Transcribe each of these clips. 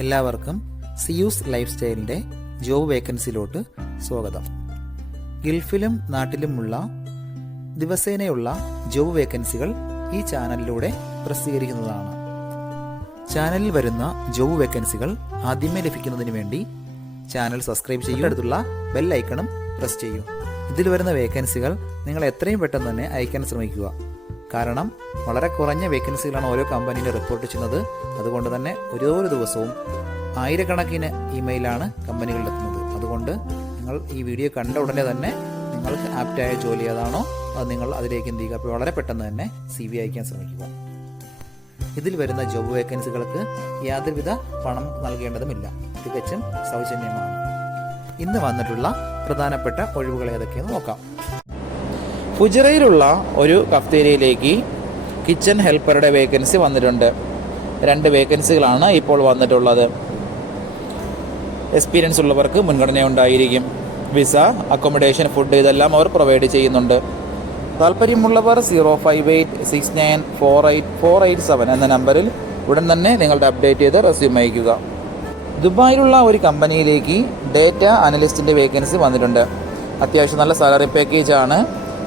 എല്ലാവർക്കും Zeus life സ്റ്റൈലിൻ്റെ job വേക്കൻസിയിലോട്ട് സ്വാഗതം. ഗൾഫിലും നാട്ടിലുമുള്ള ദിവസേനയുള്ള job വേക്കൻസികൾ ഈ ചാനലിലൂടെ പ്രസിദ്ധീകരിക്കുന്നതാണ്. ചാനലിൽ വരുന്ന ജോബ് വേക്കൻസികൾ ആദ്യമേ ലഭിക്കുന്നതിന് വേണ്ടി ചാനൽ സബ്സ്ക്രൈബ് ചെയ്യുക, അടുത്തുള്ള ബെൽ ഐക്കണും പ്രസ് ചെയ്യൂ. ഇതിൽ വരുന്ന വേക്കൻസികൾ നിങ്ങൾ എത്രയും പെട്ടെന്ന് തന്നെ അയക്കാൻ ശ്രമിക്കുക. കാരണം വളരെ കുറഞ്ഞ വേക്കൻസികളാണ് ഓരോ കമ്പനിയിലും റിപ്പോർട്ട് ചെയ്യുന്നത്. അതുകൊണ്ട് തന്നെ ഓരോ ദിവസവും ആയിരക്കണക്കിന് ഇമെയിലാണ് കമ്പനികളിലെത്തുന്നത്. അതുകൊണ്ട് നിങ്ങൾ ഈ വീഡിയോ കണ്ട ഉടനെ തന്നെ നിങ്ങൾക്ക് ആപ്റ്റായ ജോലി ഏതാണോ അത് നിങ്ങൾ അതിലേക്ക് എന്ത് ചെയ്യുക, അപ്പോൾ വളരെ പെട്ടെന്ന് തന്നെ CV അയക്കാൻ ശ്രമിക്കുക. ഇതിൽ വരുന്ന ജോബ് വേക്കൻസികൾക്ക് യാതൊരുവിധ പണം നൽകേണ്ടതുമില്ല, തികച്ചും സൗജന്യമാണ്. ഇന്ന് വന്നിട്ടുള്ള പ്രധാനപ്പെട്ട ഒഴിവുകൾ ഏതൊക്കെയെന്ന് നോക്കാം. ഫുജറയിലുള്ള ഒരു കഫ്തേരിയയിലേക്ക് കിച്ചൺ ഹെൽപ്പറുടെ വേക്കൻസി വന്നിട്ടുണ്ട്. 2 വേക്കൻസികളാണ് ഇപ്പോൾ വന്നിട്ടുള്ളത്. എക്സ്പീരിയൻസ് ഉള്ളവർക്ക് മുൻഗണന ഉണ്ടായിരിക്കും. വിസ, അക്കോമഡേഷൻ, ഫുഡ് ഇതെല്ലാം അവർ പ്രൊവൈഡ് ചെയ്യുന്നുണ്ട്. താല്പര്യമുള്ളവർ 05869484887 എന്ന നമ്പറിൽ ഉടൻ തന്നെ നിങ്ങളുടെ അപ്ഡേറ്റ് ചെയ്ത് റെസ്യൂം അയക്കുക. ദുബായിലുള്ള ഒരു കമ്പനിയിലേക്ക് ഡേറ്റ അനലിസ്റ്റിൻ്റെ വേക്കൻസി വന്നിട്ടുണ്ട്. അത്യാവശ്യം നല്ല സാലറി പാക്കേജ് ആണ്.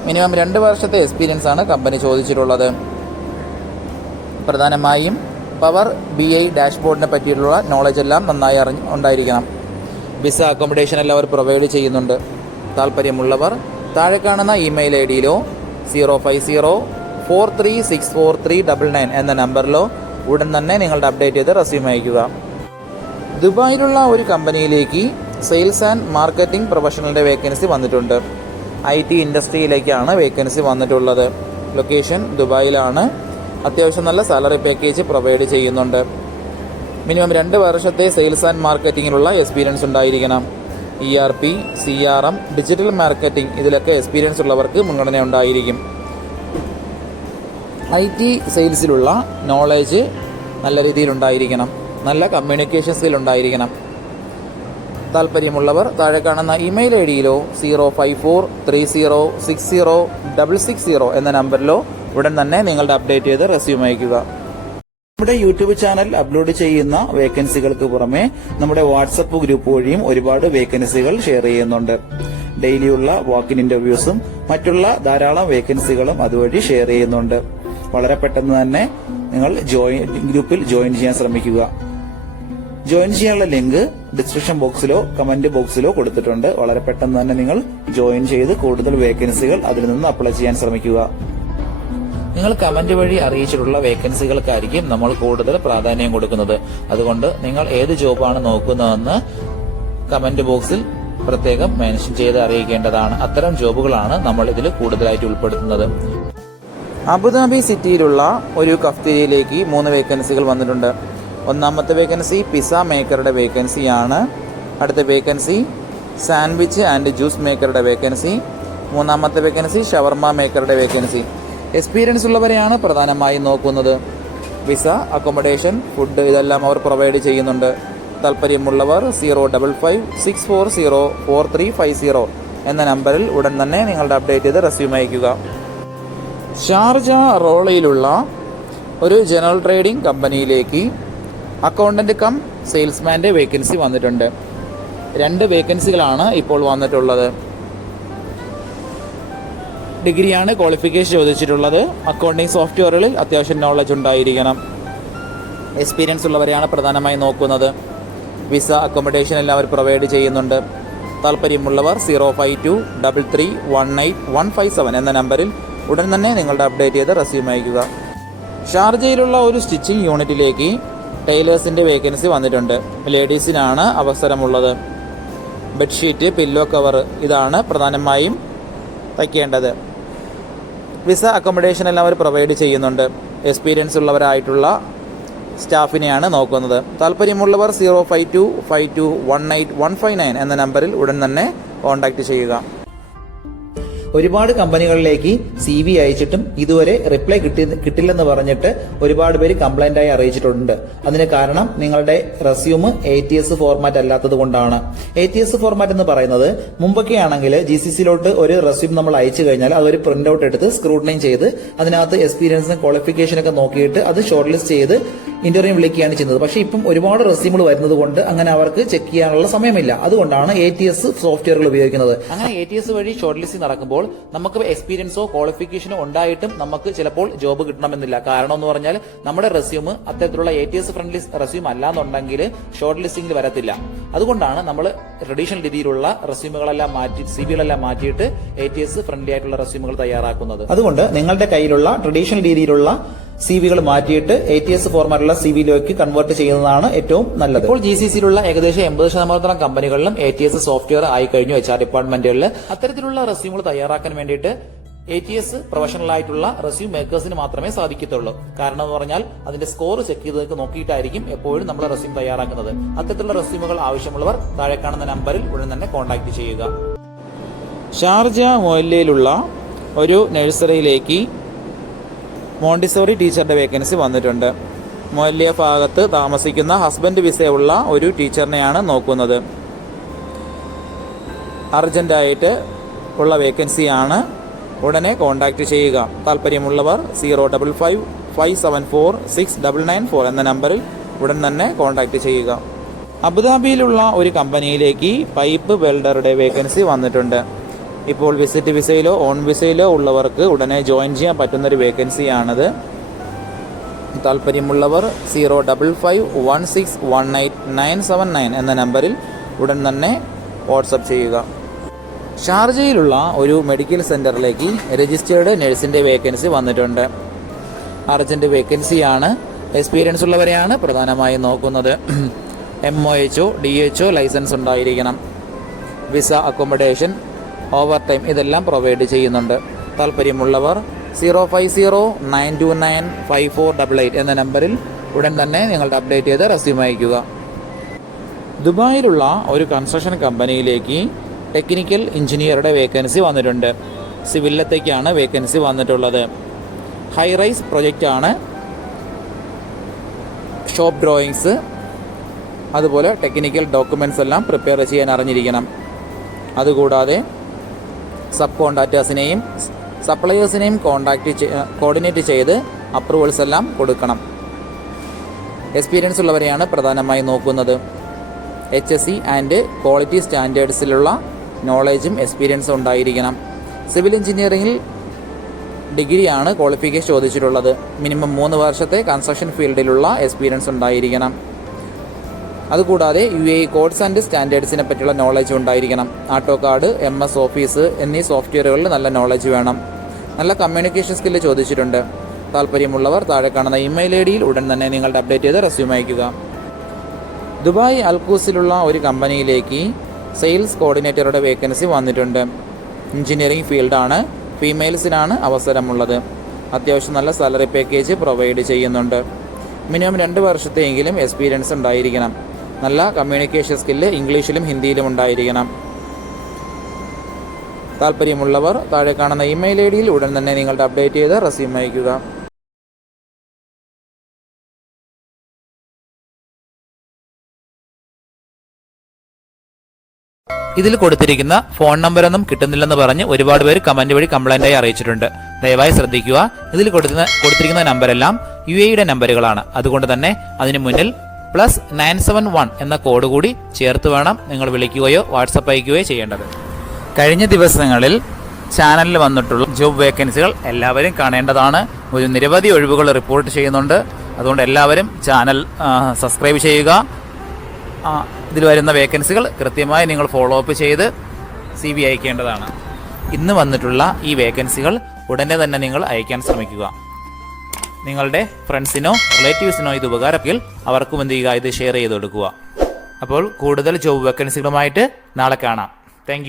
മിനിമം 2 വർഷത്തെ എക്സ്പീരിയൻസ് ആണ് കമ്പനി ചോദിച്ചിട്ടുള്ളത്. പ്രധാനമായും പവർ BI ഡാഷ്ബോർഡിനെ പറ്റിയിട്ടുള്ള നോളജ് എല്ലാം നന്നായി ഉണ്ടായിരിക്കണം. വിസ, അക്കോമഡേഷൻ എല്ലാം അവർ പ്രൊവൈഡ് ചെയ്യുന്നുണ്ട്. താല്പര്യമുള്ളവർ താഴെ കാണുന്ന ഇമെയിൽ ID-യിലോ 05043643999 എന്ന നമ്പറിലോ ഉടൻ തന്നെ നിങ്ങളുടെ അപ്ഡേറ്റ് ചെയ്ത് റെസ്യൂം അയക്കുക. ദുബായിലുള്ള ഒരു കമ്പനിയിലേക്ക് സെയിൽസ് ആൻഡ് മാർക്കറ്റിംഗ് പ്രൊഫഷണലിൻ്റെ വേക്കൻസി വന്നിട്ടുണ്ട്. IT ഇൻഡസ്ട്രിയിലേക്കാണ് വേക്കൻസി വന്നിട്ടുള്ളത്. ലൊക്കേഷൻ ദുബായിലാണ്. അത്യാവശ്യം നല്ല സാലറി പാക്കേജ് പ്രൊവൈഡ് ചെയ്യുന്നുണ്ട്. മിനിമം 2 വർഷത്തെ സെയിൽസ് ആൻഡ് മാർക്കറ്റിങ്ങിലുള്ള എക്സ്പീരിയൻസ് ഉണ്ടായിരിക്കണം. ERP, CRM, ഡിജിറ്റൽ മാർക്കറ്റിംഗ് ഇതിലൊക്കെ എക്സ്പീരിയൻസ് ഉള്ളവർക്ക് മുൻഗണന ഉണ്ടായിരിക്കും. IT സെയിൽസിലുള്ള നോളേജ് നല്ല രീതിയിലുണ്ടായിരിക്കണം. നല്ല കമ്മ്യൂണിക്കേഷൻ സ്കിൽ ഉണ്ടായിരിക്കണം. താല്പര്യമുള്ളവർ താഴെ കാണുന്ന ഇമെയിൽ ID-യിലോ 05430606660 എന്ന നമ്പറിലോ ഉടൻ തന്നെ നിങ്ങളുടെ അപ്ഡേറ്റ് ചെയ്ത് റെസ്യൂം അയക്കുക. നമ്മുടെ യൂട്യൂബ് ചാനൽ അപ്ലോഡ് ചെയ്യുന്ന വേക്കൻസികൾക്ക് പുറമെ നമ്മുടെ വാട്സപ്പ് ഗ്രൂപ്പ് വഴിയും ഒരുപാട് വേക്കൻസികൾ ഷെയർ ചെയ്യുന്നുണ്ട്. ഡെയിലിയുള്ള വാക്കിൻ ഇന്റർവ്യൂസും മറ്റുള്ള ധാരാളം വേക്കൻസികളും അതുവഴി ഷെയർ ചെയ്യുന്നുണ്ട്. വളരെ പെട്ടെന്ന് തന്നെ നിങ്ങൾ ഗ്രൂപ്പിൽ ജോയിൻ ചെയ്യാൻ ശ്രമിക്കുക. ജോയിൻ ചെയ്യാനുള്ള ലിങ്ക് ഡിസ്ക്രിപ്ഷൻ ബോക്സിലോ കമന്റ് ബോക്സിലോ കൊടുത്തിട്ടുണ്ട്. വളരെ പെട്ടെന്ന് തന്നെ നിങ്ങൾ ജോയിൻ ചെയ്ത് കൂടുതൽ വേക്കൻസികൾ അതിൽ നിന്ന് അപ്ലൈ ചെയ്യാൻ ശ്രമിക്കുക. നിങ്ങൾ കമന്റ് വഴി അറിയിച്ചിട്ടുള്ള വേക്കൻസികൾക്കായിരിക്കും നമ്മൾ കൂടുതൽ പ്രാധാന്യം കൊടുക്കുന്നത്. അതുകൊണ്ട് നിങ്ങൾ ഏത് ജോബാണ് നോക്കുന്നതെന്ന് കമന്റ് ബോക്സിൽ പ്രത്യേകം മെൻഷൻ ചെയ്ത് അറിയിക്കേണ്ടതാണ്. അത്തരം ജോബുകളാണ് നമ്മൾ ഇതിൽ കൂടുതലായിട്ട് ഉൾപ്പെടുത്തുന്നത്. അബുദാബി സിറ്റിയിലുള്ള ഒരു കഫ്തേരിയയിലേക്ക് 3 വേക്കൻസികൾ വന്നിട്ടുണ്ട്. ഒന്നാമത്തെ വേക്കൻസി പിസ്സ മേക്കറുടെ വേക്കൻസിയാണ്. അടുത്ത വേക്കൻസി സാൻഡ്വിച്ച് ആൻഡ് ജ്യൂസ് മേക്കറുടെ വേക്കൻസി. മൂന്നാമത്തെ വേക്കൻസി ഷവർമ മേക്കറുടെ വേക്കൻസി. എക്സ്പീരിയൻസ് ഉള്ളവരെയാണ് പ്രധാനമായും നോക്കുന്നത്. വിസ, അക്കോമഡേഷൻ, ഫുഡ് ഇതെല്ലാം അവർ പ്രൊവൈഡ് ചെയ്യുന്നുണ്ട്. താല്പര്യമുള്ളവർ 05564044350 എന്ന നമ്പറിൽ ഉടൻ തന്നെ നിങ്ങളുടെ അപ്ഡേറ്റ് ചെയ്ത് റെസ്യൂം അയക്കുക. ഷാർജ റോളയിലുള്ള ഒരു ജനറൽ ട്രേഡിംഗ് കമ്പനിയിലേക്ക് അക്കൗണ്ടന്റ് കം സെയിൽസ്മാൻ്റെ വേക്കൻസി വന്നിട്ടുണ്ട്. 2 വേക്കൻസികളാണ് ഇപ്പോൾ വന്നിട്ടുള്ളത്. ഡിഗ്രിയാണ് ക്വാളിഫിക്കേഷൻ ചോദിച്ചിട്ടുള്ളത്. അക്കൗണ്ടിംഗ് സോഫ്റ്റ്വെയറുകളിൽ അത്യാവശ്യം നോളജ് ഉണ്ടായിരിക്കണം. എക്സ്പീരിയൻസ് ഉള്ളവരെയാണ് പ്രധാനമായി നോക്കുന്നത്. വിസ, അക്കോമഡേഷൻ എല്ലാം അവർ പ്രൊവൈഡ് ചെയ്യുന്നുണ്ട്. താല്പര്യമുള്ളവർ 05233185157 എന്ന നമ്പറിൽ ഉടൻ തന്നെ നിങ്ങളുടെ അപ്ഡേറ്റ് ചെയ്ത് റെസ്യൂം അയക്കുക. ഷാർജയിലുള്ള ഒരു സ്റ്റിച്ചിങ് യൂണിറ്റിലേക്ക് ടൈലേഴ്സിൻ്റെ വേക്കൻസി വന്നിട്ടുണ്ട്. ലേഡീസിനാണ് അവസരമുള്ളത്. ബെഡ്ഷീറ്റ്, പില്ലോ കവർ ഇതാണ് പ്രധാനമായും തയ്ക്കേണ്ടത്. വിസ, അക്കോമഡേഷൻ എല്ലാം അവർ പ്രൊവൈഡ് ചെയ്യുന്നുണ്ട്. എക്സ്പീരിയൻസ് ഉള്ളവരായിട്ടുള്ള സ്റ്റാഫിനെയാണ് നോക്കുന്നത്. താല്പര്യമുള്ളവർ 05252185159 എന്ന നമ്പറിൽ ഉടൻ തന്നെ കോൺടാക്റ്റ് ചെയ്യുക. ഒരുപാട് കമ്പനികളിലേക്ക് CV അയച്ചിട്ടും ഇതുവരെ റിപ്ലൈ കിട്ടില്ലെന്ന് പറഞ്ഞിട്ട് ഒരുപാട് പേര് കംപ്ലൈന്റ് ആയി അറിയിച്ചിട്ടുണ്ട്. അതിന് കാരണം നിങ്ങളുടെ റെസ്യൂം ATS ഫോർമാറ്റ് അല്ലാത്തത് കൊണ്ടാണ്. ATS ഫോർമാറ്റ് എന്ന് പറയുന്നത് മുമ്പൊക്കെ ആണെങ്കിൽ GCCയിലോട്ട് ഒരു റെസ്യൂം നമ്മൾ അയച്ചു കഴിഞ്ഞാൽ അതൊരു പ്രിന്റ് ഔട്ട് എടുത്ത് സ്ക്രൂട്ടനൈസ് ചെയ്ത് അതിനകത്ത് എക്സ്പീരിയൻസും ക്വാളിഫിക്കേഷനൊക്കെ നോക്കിയിട്ട് അത് ഷോർട്ട് ലിസ്റ്റ് ചെയ്ത് ഇന്റർവ്യൂ വിളിക്കുകയാണ് ചെയ്യുന്നത്. പക്ഷേ ഇപ്പം ഒരുപാട് റെസ്യൂമുകൾ വരുന്നത് കൊണ്ട് അങ്ങനെ അവർക്ക് ചെക്ക് ചെയ്യാനുള്ള സമയമില്ല. അതുകൊണ്ടാണ് ATS സോഫ്റ്റ്വെയറുകൾ ഉപയോഗിക്കുന്നത്. അങ്ങനെ ATS വഴി ഷോർട്ട് ലിസ്റ്റിംഗ് നടക്കുമ്പോൾ നമുക്ക് എക്സ്പീരിയൻസോ ക്വാളിഫിക്കേഷനോ ഉണ്ടായിട്ടും നമുക്ക് ചിലപ്പോൾ ജോബ് കിട്ടണമെന്നില്ല. കാരണം എന്ന് പറഞ്ഞാൽ നമ്മുടെ റെസ്യൂം അത്തരത്തിലുള്ള ATS ഫ്രണ്ട്ലി റെസ്യൂം അല്ലാന്നുണ്ടെങ്കിൽ ഷോർട്ട് ലിസ്റ്റിംഗിൽ വരത്തില്ല. അതുകൊണ്ടാണ് നമ്മൾ ട്രഡീഷണൽ രീതിയിലുള്ള റെസ്യൂമുകളെല്ലാം മാറ്റി CVകളെല്ലാം മാറ്റിയിട്ട് ATS ഫ്രണ്ട്ലി ആയിട്ടുള്ള റെസ്യൂമുകൾ തയ്യാറാക്കുന്നത്. അതുകൊണ്ട് നിങ്ങളുടെ കയ്യിലുള്ള ട്രഡീഷണൽ രീതിയിലുള്ള CVകൾ മാറ്റിയിട്ട് ATS ഫോർമാറ്റുള്ള CVയിലേക്ക് കൺവേർട്ട് ചെയ്യുന്നതാണ് ഏറ്റവും നല്ലത്. ഇപ്പോൾ GCCയിലുള്ള ഏകദേശം 80% കമ്പനികളിലും ATS സോഫ്റ്റ്വെയർ ആയി കഴിഞ്ഞു. HR ഡിപ്പാർട്ട്മെന്റുകളിൽ അത്തരത്തിലുള്ള റെസ്യൂമുകൾ തയ്യാറാക്കാൻ വേണ്ടിയിട്ട് ATS പ്രൊഫഷണൽ ആയിട്ടുള്ള റെസ്യൂം മേക്കേഴ്സിന് മാത്രമേ സാധിക്കത്തുള്ളൂ. കാരണം എന്ന് പറഞ്ഞാൽ അതിന്റെ സ്കോർ ചെക്ക് ചെയ്ത് നോക്കിയിട്ടായിരിക്കും എപ്പോഴും നമ്മൾ റെസ്യൂം തയ്യാറാക്കുന്നത്. അത്തരത്തിലുള്ള റെസ്യൂമുകൾ ആവശ്യമുള്ളവർ താഴെ കാണുന്ന നമ്പറിൽ ഉടൻ തന്നെ കോൺടാക്ട് ചെയ്യുക. ഷാർജ മൊഹല്ലയിലുള്ള ഒരു നഴ്സറിയിലേക്ക് മോണ്ടിസോറി ടീച്ചറുടെ വേക്കൻസി വന്നിട്ടുണ്ട്. മൊഹല്ലിയ ഭാഗത്ത് താമസിക്കുന്ന ഹസ്ബൻഡ് വിസയുള്ള ഒരു ടീച്ചറിനെയാണ് നോക്കുന്നത്. അർജന്റായിട്ട് ഉള്ള വേക്കൻസിയാണ്. ഉടനെ കോൺടാക്ട് ചെയ്യുക. താല്പര്യമുള്ളവർ 05557469994 എന്ന നമ്പറിൽ ഉടൻ തന്നെ കോൺടാക്ട് ചെയ്യുക. അബുദാബിയിലുള്ള ഒരു കമ്പനിയിലേക്ക് പൈപ്പ് വെൽഡറുടെ വേക്കൻസി വന്നിട്ടുണ്ട്. ഇപ്പോൾ വിസിറ്റ് വിസയിലോ ഓൺ വിസയിലോ ഉള്ളവർക്ക് ഉടനെ ജോയിൻ ചെയ്യാൻ പറ്റുന്നൊരു വേക്കൻസിയാണത്. താല്പര്യമുള്ളവർ 05516189979 എന്ന നമ്പറിൽ ഉടൻ തന്നെ വാട്സപ്പ് ചെയ്യുക. ഷാർജയിലുള്ള ഒരു മെഡിക്കൽ സെന്ററിലേക്ക് രജിസ്റ്റേർഡ് നഴ്സിന്റെ വേക്കൻസി വന്നിട്ടുണ്ട്. അർജന്റ് വേക്കൻസിയാണ്. എക്സ്പീരിയൻസ് ഉള്ളവരെയാണ് പ്രധാനമായും നോക്കുന്നത്. MOHO DHO ലൈസൻസ് ഉണ്ടായിരിക്കണം. വിസ, അക്കോമഡേഷൻ, ഓവർ ടൈം ഇതെല്ലാം പ്രൊവൈഡ് ചെയ്യുന്നുണ്ട്. താല്പര്യമുള്ളവർ 05092954888 എന്ന നമ്പറിൽ ഉടൻ തന്നെ നിങ്ങളുടെ അപ്ഡേറ്റ് ചെയ്ത് റെസ്യൂം അയയ്ക്കുക. ദുബായിലുള്ള ഒരു കൺസ്ട്രക്ഷൻ കമ്പനിയിലേക്ക് ടെക്നിക്കൽ എഞ്ചിനീയറുടെ വേക്കൻസി വന്നിട്ടുണ്ട്. സിവിലത്തേക്കാണ് വേക്കൻസി വന്നിട്ടുള്ളത്. ഹൈ റൈസ് പ്രൊജക്റ്റ് ആണ്. ഷോപ്പ് ഡ്രോയിങ്സ് അതുപോലെ ടെക്നിക്കൽ ഡോക്യുമെന്റ്സ് എല്ലാം പ്രിപ്പയർ ചെയ്യാൻ അറിഞ്ഞിരിക്കണം. അതുകൂടാതെ സബ് കോൺട്രാക്ടേഴ്സിനെയും സപ്ലയേഴ്സിനെയും കോർഡിനേറ്റ് ചെയ്ത് അപ്രൂവൽസ് എല്ലാം കൊടുക്കണം. എക്സ്പീരിയൻസ് ഉള്ളവരെയാണ് പ്രധാനമായി നോക്കുന്നത്. HSE ആൻഡ് ക്വാളിറ്റി സ്റ്റാൻഡേർഡ്സിലുള്ള നോളജും എക്സ്പീരിയൻസും ഉണ്ടായിരിക്കണം. സിവിൽ എഞ്ചിനീയറിംഗിൽ ഡിഗ്രിയാണ് ക്വാളിഫിക്കേഷൻ ചോദിച്ചിട്ടുള്ളത്. മിനിമം 3 വർഷത്തെ കൺസ്ട്രക്ഷൻ ഫീൽഡിലുള്ള എക്സ്പീരിയൻസ് ഉണ്ടായിരിക്കണം. അതുകൂടാതെ UAE കോഡ്സ് ആൻഡ് സ്റ്റാൻഡേർഡ്സിനെ പറ്റിയുള്ള നോളജ് ഉണ്ടായിരിക്കണം. AutoCAD, MS ഓഫീസ് എന്നീ സോഫ്റ്റ്വെയറുകളിൽ നല്ല നോളജ് വേണം. നല്ല കമ്മ്യൂണിക്കേഷൻ സ്കില്ല് ചോദിച്ചിട്ടുണ്ട്. താല്പര്യമുള്ളവർ താഴെ കാണുന്ന ഇമെയിൽ IDയിൽ ഉടൻ തന്നെ നിങ്ങളുടെ അപ്ഡേറ്റ് ചെയ്ത് റെസ്യൂം അയയ്ക്കുക. ദുബായ് അൽക്കൂസിലുള്ള ഒരു കമ്പനിയിലേക്ക് സെയിൽസ് കോർഡിനേറ്ററുടെ വേക്കൻസി വന്നിട്ടുണ്ട്. എഞ്ചിനീയറിംഗ് ഫീൽഡാണ്. ഫീമെയിൽസിനാണ് അവസരമുള്ളത്. അത്യാവശ്യം നല്ല സാലറി പാക്കേജ് പ്രൊവൈഡ് ചെയ്യുന്നുണ്ട്. മിനിമം 2 വർഷത്തെയെങ്കിലും എക്സ്പീരിയൻസ് ഉണ്ടായിരിക്കണം. നല്ല കമ്മ്യൂണിക്കേഷൻ സ്കില്ല് ഇംഗ്ലീഷിലും ഹിന്ദിയിലും ഉണ്ടായിരിക്കണം. താല്പര്യമുള്ളവർ താഴെ കാണുന്ന ഇമെയിൽ IDയിൽ ഉടൻ തന്നെ നിങ്ങളുടെ അപ്ഡേറ്റ് ചെയ്ത് റെസ്യൂം അയയ്ക്കുക. ഇതിൽ കൊടുത്തിരിക്കുന്ന ഫോൺ നമ്പറൊന്നും കിട്ടുന്നില്ലെന്ന് പറഞ്ഞ് ഒരുപാട് പേര് കമന്റ് വഴി കംപ്ലൈന്റായി അറിയിച്ചിട്ടുണ്ട്. ദയവായി ശ്രദ്ധിക്കുക. ഇതിൽ കൊടുത്തിരിക്കുന്ന നമ്പരെല്ലാം UAE നമ്പറുകളാണ്. അതുകൊണ്ട് തന്നെ അതിന് മുന്നിൽ +971 എന്ന കോഡ് കൂടി ചേർത്ത് വേണം നിങ്ങൾ വിളിക്കുകയോ വാട്സപ്പ് അയക്കുകയോ ചെയ്യേണ്ടത്. കഴിഞ്ഞ ദിവസങ്ങളിൽ ചാനലിൽ വന്നിട്ടുള്ള ജോബ് വേക്കൻസികൾ എല്ലാവരും കാണേണ്ടതാണ്. ഒരു നിരവധി ഒഴിവുകൾ റിപ്പോർട്ട് ചെയ്യുന്നുണ്ട്. അതുകൊണ്ട് എല്ലാവരും ചാനൽ സബ്സ്ക്രൈബ് ചെയ്യുക. ഇതിൽ വരുന്ന വേക്കൻസികൾ കൃത്യമായി നിങ്ങൾ ഫോളോ അപ്പ് ചെയ്ത് CV അയക്കേണ്ടതാണ്. ഇന്ന് വന്നിട്ടുള്ള ഈ വേക്കൻസികൾ ഉടനെ തന്നെ നിങ്ങൾ അയക്കാൻ ശ്രമിക്കുക. നിങ്ങളുടെ ഫ്രണ്ട്സിനോ റിലേറ്റീവ്സിനോ ഇത് ഉപകാരമെങ്കിൽ അവർക്കും എന്ത് ചെയ്യുക, ഇത് ഷെയർ ചെയ്ത് കൊടുക്കുക. അപ്പോൾ കൂടുതൽ ജോബ് വേക്കൻസികളുമായിട്ട് നാളെ കാണാം. താങ്ക്